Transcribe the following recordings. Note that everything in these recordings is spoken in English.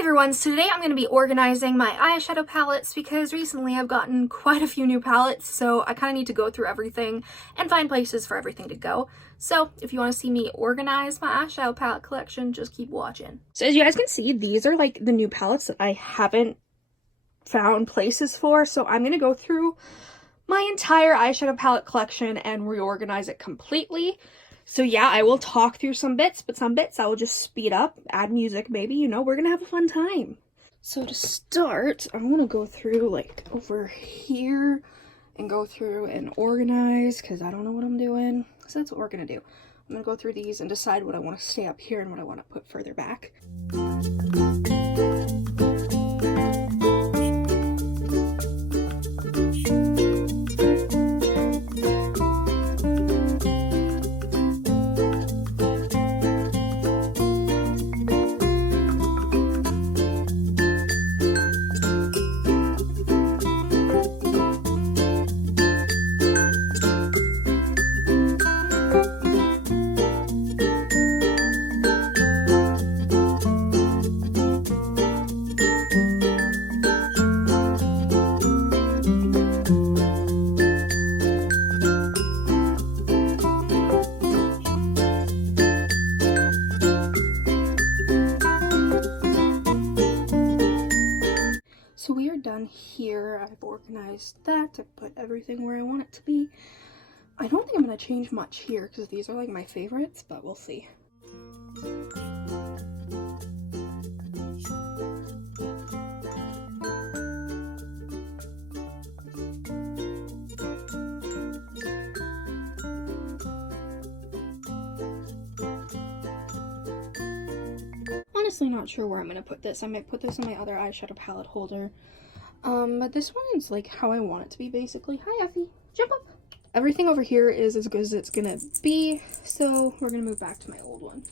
everyone, so today I'm going to be organizing my eyeshadow palettes because recently I've gotten quite a few new palettes, so I kind of need to go through everything and find places for everything to go. So if you want to see me organize my eyeshadow palette collection, just keep watching. So as you guys can see, these are like the new palettes that I haven't found places for, so I'm going to go through my entire eyeshadow palette collection and reorganize it completely. So yeah, I will talk through some bits, but some bits I will just speed up, add music, maybe, you know, we're gonna have a fun time. So to start, I want to go through like over here and go through and organize because I don't know what I'm doing. So that's what we're gonna do. I'm gonna go through these and decide what I want to stay up here and what I want to put further back. So we are done here. I've organized that. I've put everything where I want it to be. I don't think I'm going to change much here because these are like my favorites, but we'll see. Honestly not sure where I'm gonna put this. I might put this in my other eyeshadow palette holder. But this one is like how I want it to be basically. Hi Effie, jump up! Everything over here is as good as it's gonna be, so we're gonna move back to my old one.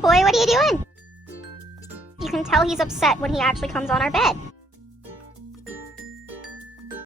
Boy, what are you doing? You can tell he's upset when he actually comes on our bed.